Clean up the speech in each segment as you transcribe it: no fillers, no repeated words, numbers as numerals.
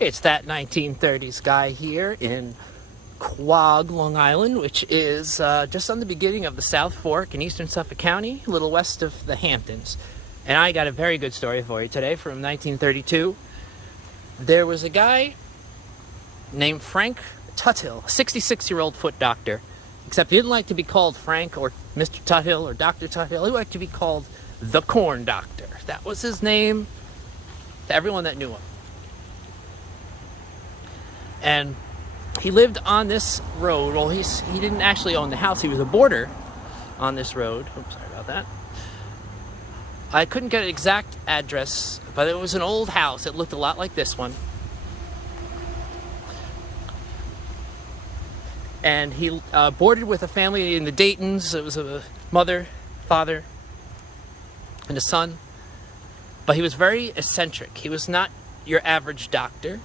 It's that 1930s guy here in Quogue, Long Island, which is just on the beginning of the South Fork in eastern Suffolk County, a little west of the Hamptons. And I got a very good story for you today from 1932. There was a guy named Frank Tuthill, a 66-year-old foot doctor, except he didn't like to be called Frank or Mr. Tuthill or Dr. Tuthill. He liked to be called the Corn Doctor. That was his name to everyone that knew him. And he lived on this road. Well, he didn't actually own the house. He was a boarder on this road. Oops, sorry about that. I couldn't get an exact address, but it was an old house. It looked a lot like this one. And he boarded with a family in the Daytons. It was a mother, father, and a son. But he was very eccentric. He was not your average doctor.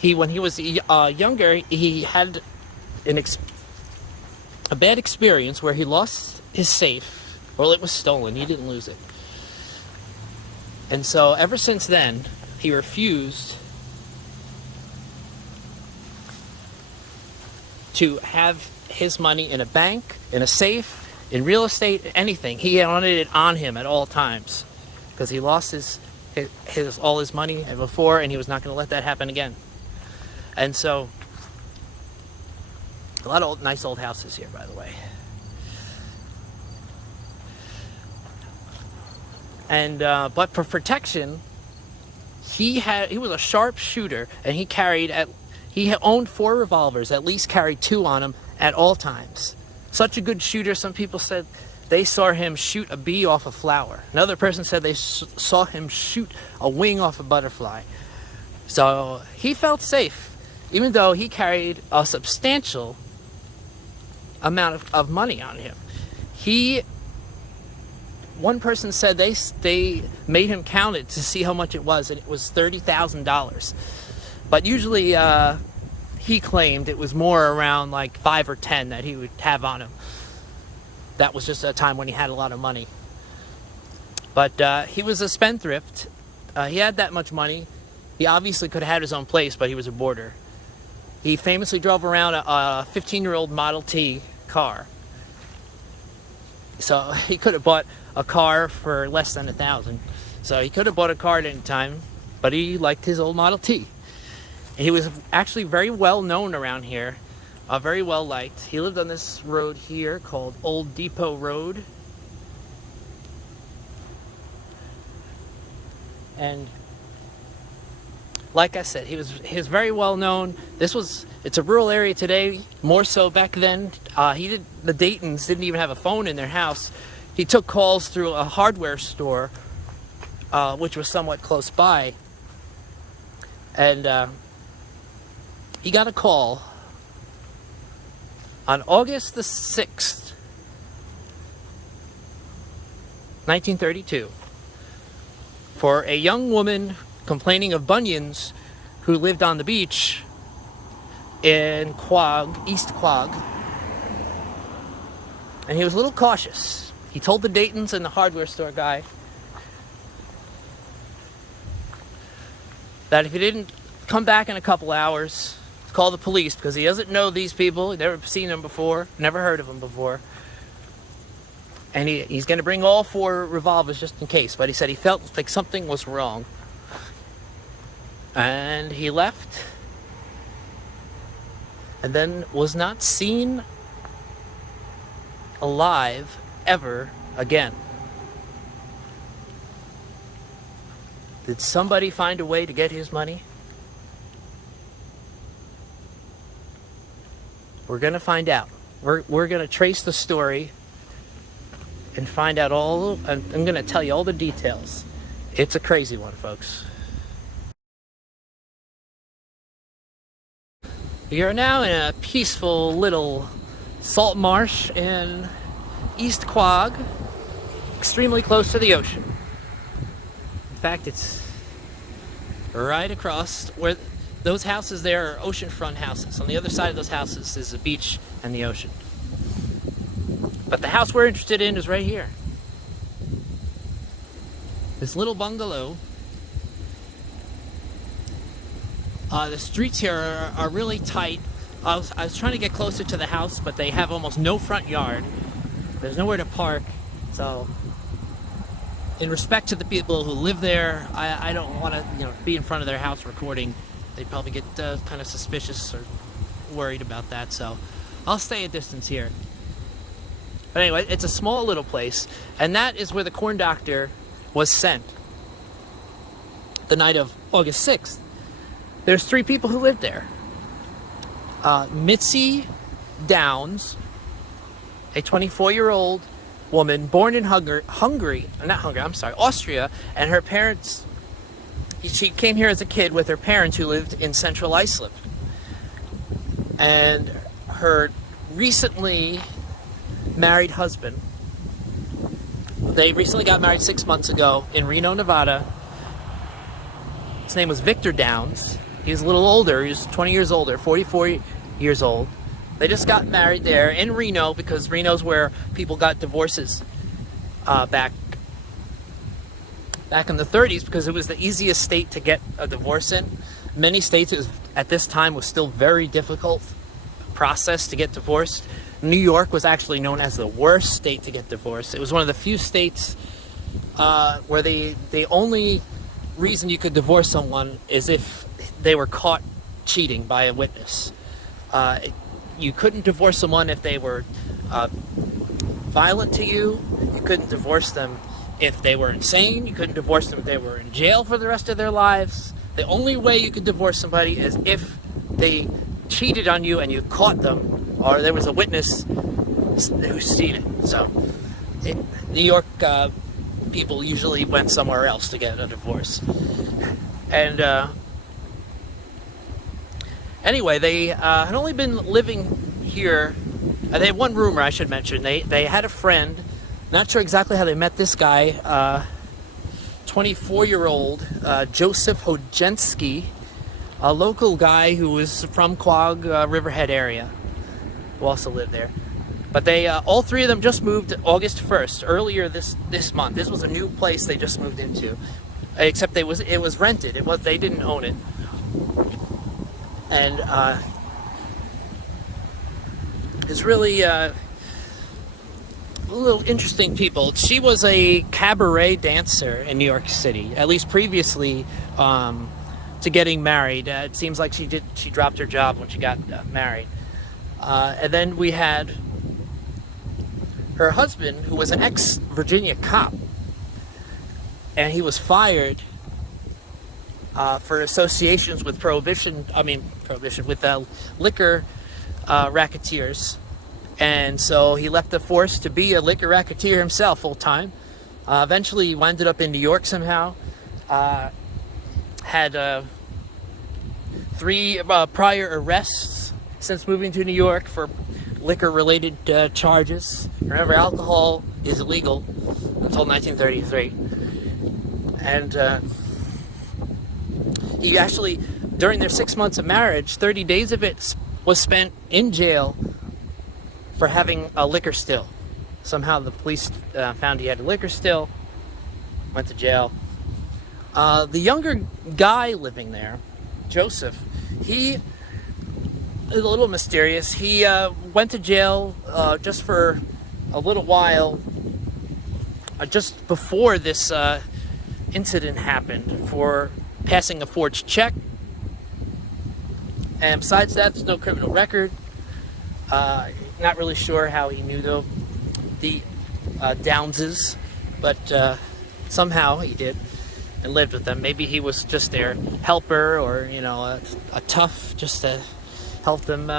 When he was younger, he had a bad experience where he lost his safe. Well, it was stolen. He didn't lose it. And so ever since then, he refused to have his money in a bank, in a safe, in real estate, anything. He wanted it on him at all times because he lost all his money before, and he was not going to let that happen again. And so, a lot of nice old houses here, by the way. And but for protection, he was a sharp shooter, and he owned 4 revolvers. At least carried 2 on him at all times. Such a good shooter. Some people said they saw him shoot a bee off a flower. Another person said they saw him shoot a wing off a butterfly. So he felt safe, even though he carried a substantial amount of money on him. One person said they made him count it to see how much it was, and it was $30,000. But usually he claimed it was more around like 5 or 10 that he would have on him. That was just a time when he had a lot of money. But he was a spendthrift. He had that much money. He obviously could have had his own place, but he was a boarder. He famously drove around a 15-year-old Model T car. So he could have bought a car for less than $1,000. So he could have bought a car at any time, but he liked his old Model T. And he was actually very well known around here, very well liked. He lived on this road here called Old Depot Road. And like I said, he was very well known. It's a rural area today, more so back then. The Daytons didn't even have a phone in their house. He took calls through a hardware store, which was somewhat close by. And he got a call on August the 6th, 1932, for a young woman complaining of bunions who lived on the beach in Quogue, East Quogue. And he was a little cautious. He told the Daytons and the hardware store guy that if he didn't come back in a couple hours, call the police, because he doesn't know these people. He's never seen them before, never heard of them before. And he's going to bring all 4 revolvers just in case. But he said he felt like something was wrong. And he left, and then was not seen alive ever again. Did somebody find a way to get his money? We're going to find out. We're going to trace the story and find out I'm going to tell you all the details. It's a crazy one, folks. We are now in a peaceful little salt marsh in East Quogue, extremely close to the ocean. In fact, it's right across where those houses there are oceanfront houses. On the other side of those houses is the beach and the ocean. But the house we're interested in is right here. this little bungalow. The streets here are really tight. I was trying to get closer to the house, but they have almost no front yard. There's nowhere to park. So, in respect to the people who live there, I don't want to, be in front of their house recording. They'd probably get kind of suspicious or worried about that. So, I'll stay a distance here. But anyway, it's a small little place, and that is where the corn doctor was sent the night of August 6th. There's 3 people who lived there. Mitzi Downs, a 24-year-old woman born in Austria, and her parents, she came here as a kid with her parents who lived in central Iceland. And her recently married husband, they recently got married 6 months ago in Reno, Nevada. His name was Victor Downs. He's a little older. He's 20 years older, 44 years old. They just got married there in Reno because Reno's where people got divorces back in the 30s, because it was the easiest state to get a divorce in. Many states, at this time, was still very difficult process to get divorced. New York was actually known as the worst state to get divorced. It was one of the few states where the only reason you could divorce someone is if they were caught cheating by a witness. You couldn't divorce someone if they were violent to you. You couldn't divorce them if they were insane. You couldn't divorce them if they were in jail for the rest of their lives. The only way you could divorce somebody is if they cheated on you and you caught them, or there was a witness who seen it. So, New York people usually went somewhere else to get a divorce. And anyway, they had only been living here. They had one roomer, I should mention. They had a friend. Not sure exactly how they met this guy. 24-year-old Joseph Hodjenski, a local guy who was from Quogue, Riverhead area, who also lived there. But they, all 3 of them just moved August 1st, earlier this month. This was a new place they just moved into, except it was rented. They didn't own it. And it's really little interesting people. She was a cabaret dancer in New York City, at least previously to getting married. It seems like she dropped her job when she got married. And then we had her husband, who was an ex-Virginia cop, and he was fired for associations with with liquor racketeers. And so he left the force to be a liquor racketeer himself full time. Eventually he ended up in New York somehow. Had 3 prior arrests since moving to New York for liquor-related charges. Remember, alcohol is illegal until 1933. And he actually, during their 6 months of marriage, 30 days of it was spent in jail for having a liquor still. Somehow the police found he had a liquor still, went to jail. The younger guy living there, Joseph, he is a little mysterious. He went to jail just for a little while, just before this incident happened, for passing a forged check. And besides that, there's no criminal record. Not really sure how he knew the Downses, but somehow he did and lived with them. Maybe he was just their helper, or a tough, just to help them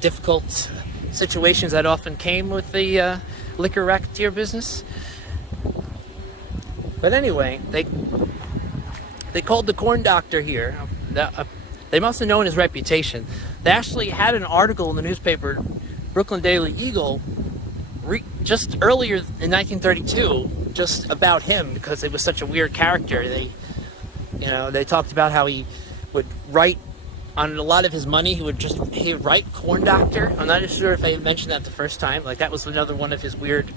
difficult situations that often came with the liquor racketeer business. But anyway, they called the corn doctor here. They must have known his reputation. They actually had an article in the newspaper, Brooklyn Daily Eagle, just earlier in 1932, just about him, because it was such a weird character. They talked about how he would write on a lot of his money. He would write corn doctor. I'm not sure if I mentioned that the first time. Like, that was another one of his weird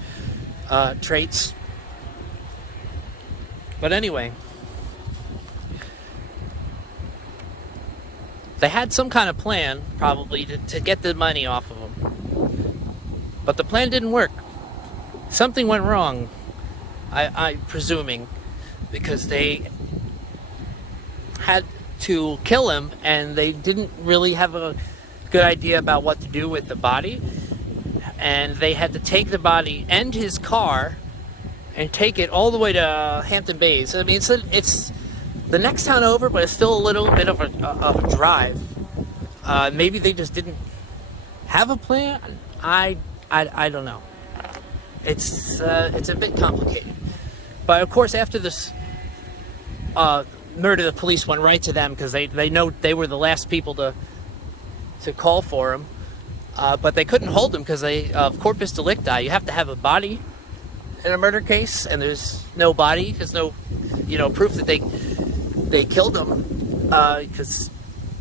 traits. But anyway, they had some kind of plan, probably, to get the money off of him. But the plan didn't work. Something went wrong, I'm presuming, because they had to kill him, and they didn't really have a good idea about what to do with the body. And they had to take the body and his car and take it all the way to Hampton Bays. I mean, it's the next town over, but it's still a little bit of a drive. Maybe they just didn't have a plan. I don't know. It's a bit complicated. But of course, after this murder, the police went right to them because they know they were the last people to call for him. But they couldn't hold him because of corpus delicti. You have to have a body in a murder case, and there's no body. There's no, proof that they killed him, because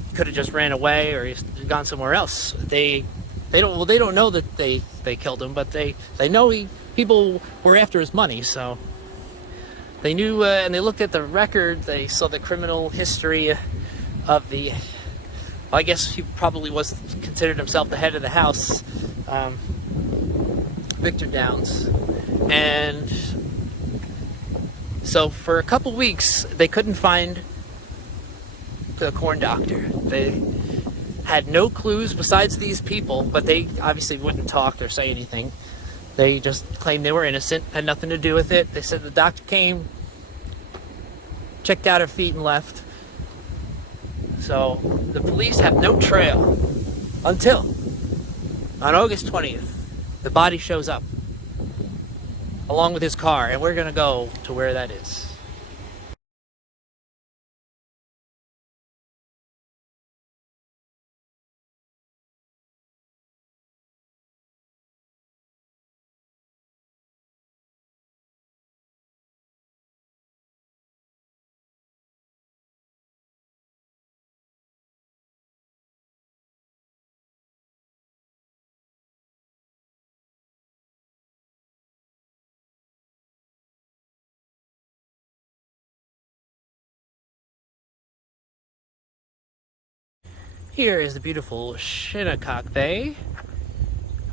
he could have just ran away or he's gone somewhere else. They don't know that they killed him, but they know people were after his money, so they knew, and they looked at the record. They saw the criminal history of the. I guess he probably considered himself the head of the house, Victor Downs. And so for a couple weeks, they couldn't find the corn doctor. They had no clues besides these people, but they obviously wouldn't talk or say anything. They just claimed they were innocent, had nothing to do with it. They said the doctor came, checked out her feet, and left. So the police have no trail until on August 20th, the body shows up along with his car, and we're going to go to where that is. Here is the beautiful Shinnecock Bay.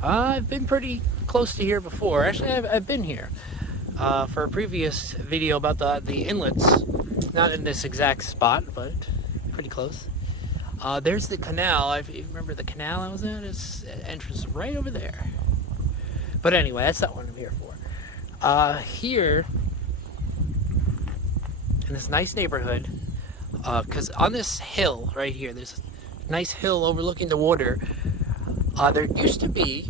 I've been pretty close to here before. Actually, I've been here for a previous video about the inlets. Not in this exact spot, but pretty close. There's the canal. If you remember the canal I was in, it's entrance right over there. But anyway, that's not what I'm here for. Here, in this nice neighborhood, because on this hill right here, there's nice hill overlooking the water. There used to be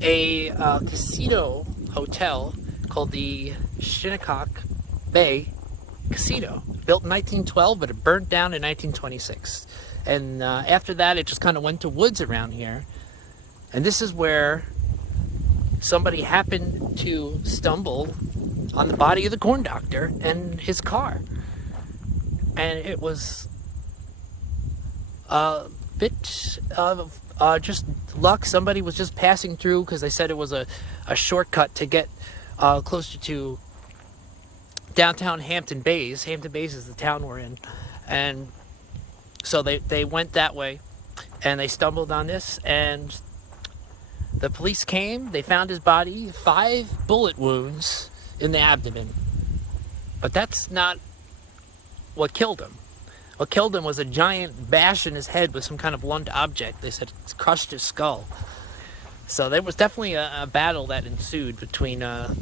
a casino hotel called the Shinnecock Bay Casino, built in 1912, but it burnt down in 1926. And after that, it just kind of went to woods around here. And this is where somebody happened to stumble on the body of the corn doctor and his car. And it was a bit of just luck. Somebody was just passing through because they said it was a shortcut to get closer to downtown Hampton Bays. Hampton Bays is the town we're in. And so they went that way and they stumbled on this, and the police came. They found his body, 5 bullet wounds in the abdomen. But that's not what killed him. What killed him was a giant bash in his head with some kind of blunt object. They said it crushed his skull. So there was definitely a battle that ensued between the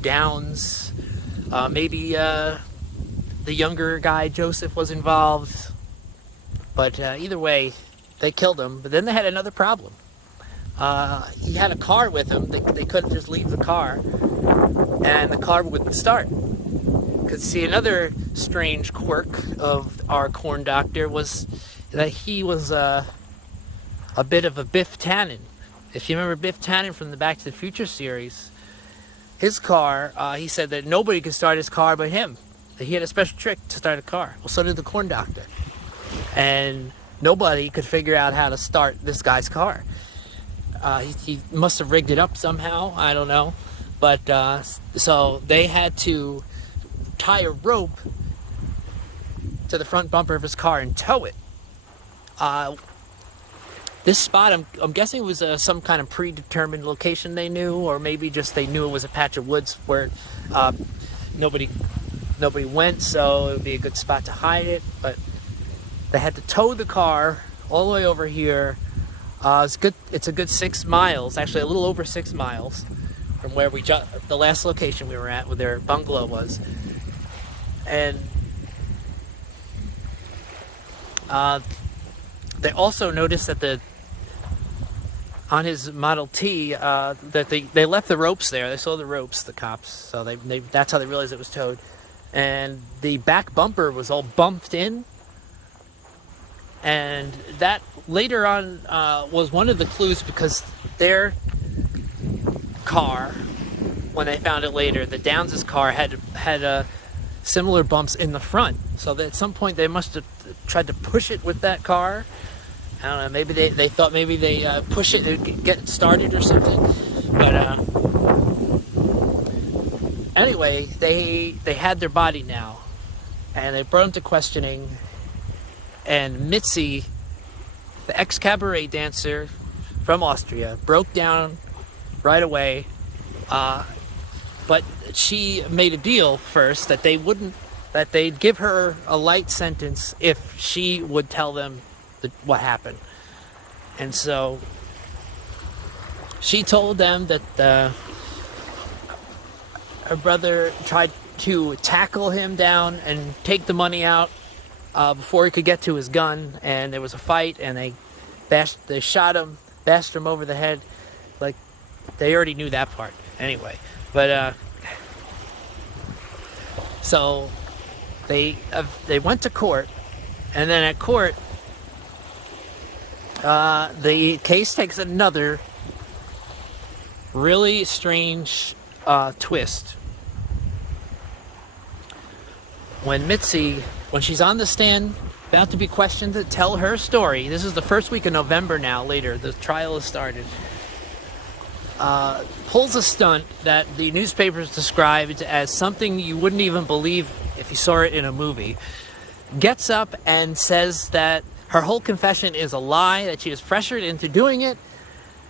Downs. Maybe the younger guy, Joseph, was involved. But either way, they killed him. But then they had another problem. He had a car with him. They couldn't just leave the car. And the car wouldn't start. Because, see, another strange quirk of our corn doctor was that he was a bit of a Biff Tannen. If you remember Biff Tannen from the Back to the Future series, his car, he said that nobody could start his car but him. That he had a special trick to start a car. Well, so did the corn doctor. And nobody could figure out how to start this guy's car. He must have rigged it up somehow. I don't know. But so they had to tie a rope to the front bumper of his car and tow it. This spot, I'm guessing, was some kind of predetermined location they knew, or maybe just they knew it was a patch of woods where uh, nobody went, so it would be a good spot to hide it. But they had to tow the car all the way over here. It's good. It's a good 6 miles, actually a little over 6 miles from where the last location we were at, where their bungalow was, and they also noticed that on his Model T, that they left the ropes there. They saw the ropes, the cops, so that's how they realized it was towed. And the back bumper was all bumped in, and that later on was one of the clues, because their car, when they found it later, the Downs' car had similar bumps in the front. So that at some point they must have tried to push it with that car. I don't know, maybe they thought maybe they push it and get it started or something. But anyway, they had their body now, and they brought him to questioning. And Mitzi, the ex-cabaret dancer from Austria, broke down right away. But she made a deal first that they'd give her a light sentence if she would tell them what happened. And so she told them that her brother tried to tackle him down and take the money out before he could get to his gun, and there was a fight, and they shot him, bashed him over the head. Like, they already knew that part anyway. But so they went to court, and then at court, the case takes another really strange twist. When she's on the stand, about to be questioned to tell her story, this is the first week of November now, later, the trial has started, pulls a stunt that the newspapers described as something you wouldn't even believe if you saw it in a movie. Gets up and says that her whole confession is a lie, that she was pressured into doing it,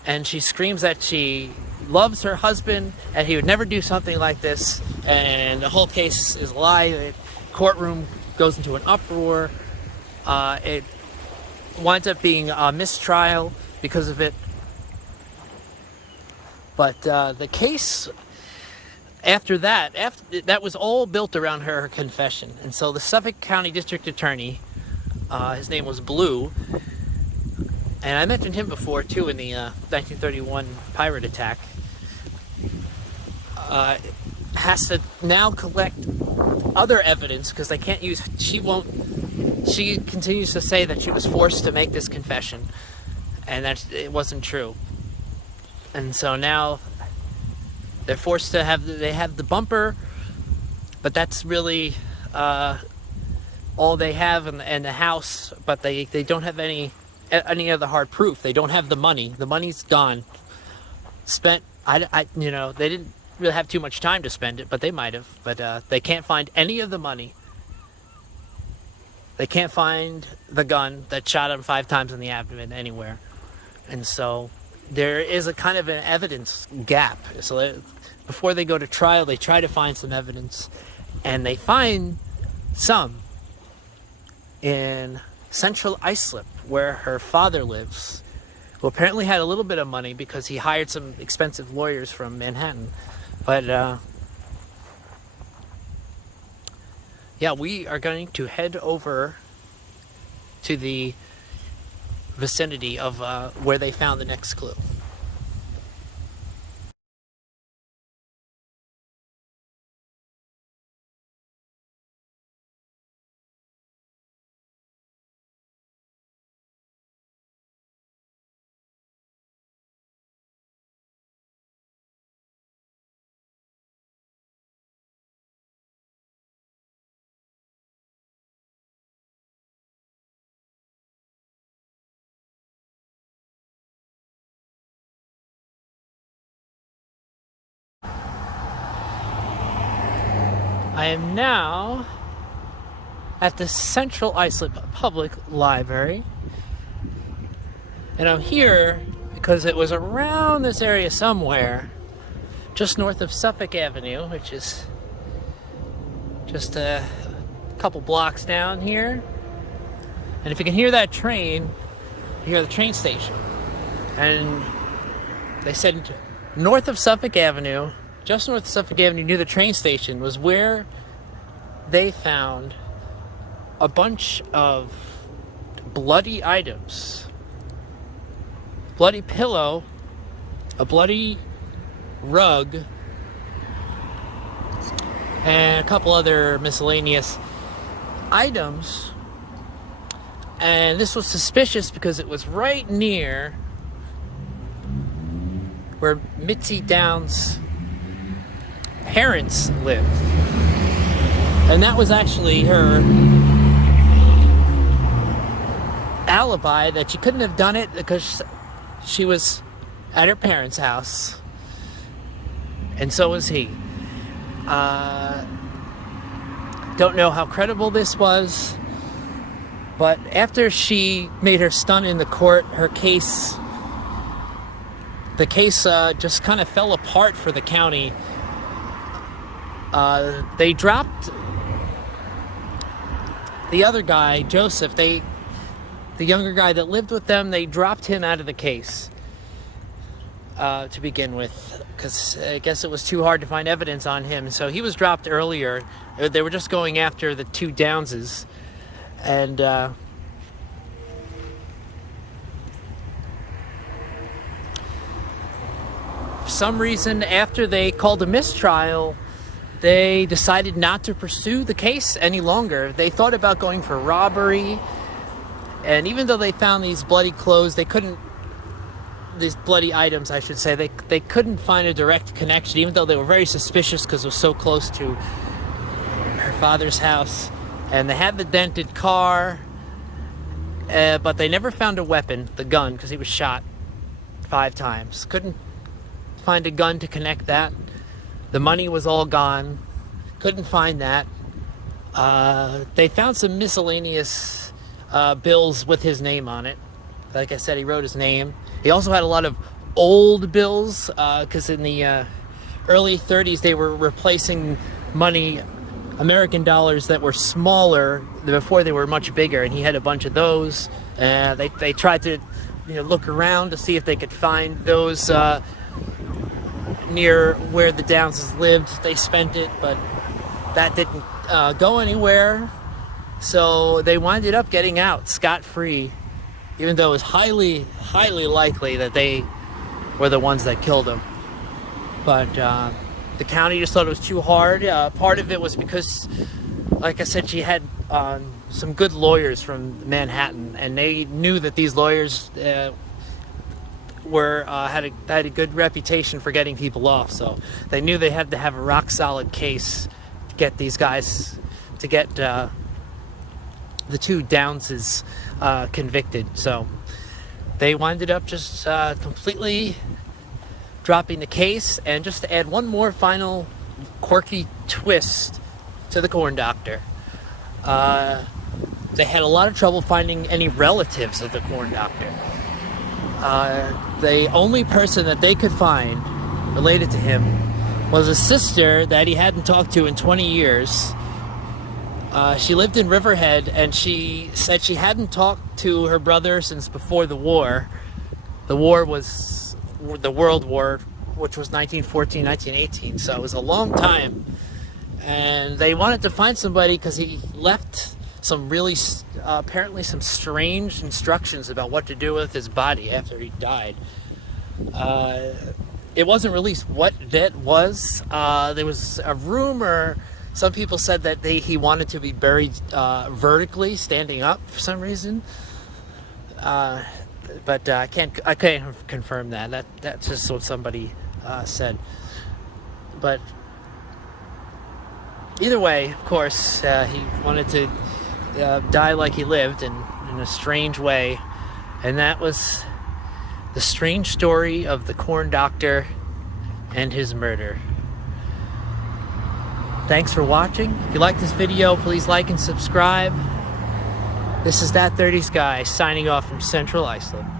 and she screams that she loves her husband and he would never do something like this, and the whole case is a lie. The courtroom goes into an uproar. It winds up being a mistrial because of it. But the case after that was all built around her confession. And so the Suffolk County District Attorney, his name was Blue, and I mentioned him before too in the 1931 pirate attack, has to now collect other evidence, because they can't use, she continues to say that she was forced to make this confession, and that it wasn't true. And so now they're forced to have the bumper, but that's really all they have in the house. But they don't have any other hard proof. They don't have the money. The money's gone, spent. They didn't really have too much time to spend it, but they might have. But they can't find any of the money. They can't find the gun that shot him 5 times in the abdomen anywhere, and so there is a kind of an evidence gap. So before they go to trial, they try to find some evidence, and they find some in Central Islip, where her father lives, who apparently had a little bit of money because he hired some expensive lawyers from Manhattan. But yeah, we are going to head over to the vicinity of where they found the next clue. I am now at the Central Islip Public Library, and I'm here because it was around this area somewhere, just north of Suffolk Avenue, which is just a couple blocks down here. And if you can hear that train, you hear the train station. And they said north of Suffolk Avenue, just north of Suffolk Avenue near the train station, was where they found a bunch of bloody items. Bloody pillow, a bloody rug, and a couple other miscellaneous items. And this was suspicious because it was right near where Mitzi Downs' parents lived. And that was actually her alibi, that she couldn't have done it because she was at her parents' house, and so was he. Don't know how credible this was, but after she made her stunt in the court, the case just kind of fell apart for the county. They dropped the other guy, Joseph. The younger guy that lived with them, they dropped him out of the case to begin with, because I guess it was too hard to find evidence on him. So he was dropped earlier. They were just going after the two Downses. And for some reason, after they called a mistrial, they decided not to pursue the case any longer. They thought about going for robbery. And even though they found these bloody clothes, these bloody items, I should say, they couldn't find a direct connection, even though they were very suspicious because it was so close to her father's house. And they had the dented car, but they never found a weapon, the gun, because he was shot 5 times. Couldn't find a gun to connect that. The money was all gone. Couldn't find that. They found some miscellaneous bills with his name on it. Like I said, he wrote his name. He also had a lot of old bills, because in the early 30s they were replacing money, American dollars that were smaller before they were much bigger, and he had a bunch of those. They tried to look around to see if they could find those near where the Downses lived. They spent it, but that didn't go anywhere. So they winded up getting out scot-free, even though it was highly, highly likely that they were the ones that killed him. But the county just thought it was too hard. Part of it was because, like I said, she had some good lawyers from Manhattan, and they knew that these lawyers had a good reputation for getting people off. So they knew they had to have a rock-solid case to get these guys, to get the two Downses convicted. So they winded up just completely dropping the case. And just to add one more final quirky twist to the corn doctor, they had a lot of trouble finding any relatives of the corn doctor. The only person that they could find related to him was a sister that he hadn't talked to in 20 years. She lived in Riverhead, and she said she hadn't talked to her brother since before the war. The war was the World War, which was 1914, 1918, so it was a long time. And they wanted to find somebody because he left some really, apparently some strange instructions about what to do with his body after he died. It wasn't released what that was. There was a rumor. Some people said that he wanted to be buried vertically, standing up for some reason. But I can't confirm that. That's just what somebody said. But either way, of course, he wanted to die like he lived, in a strange way. And that was the strange story of the corn doctor and his murder. Thanks for watching. If you like this video, please like and subscribe. This is That 30s Guy signing off from Central Iceland.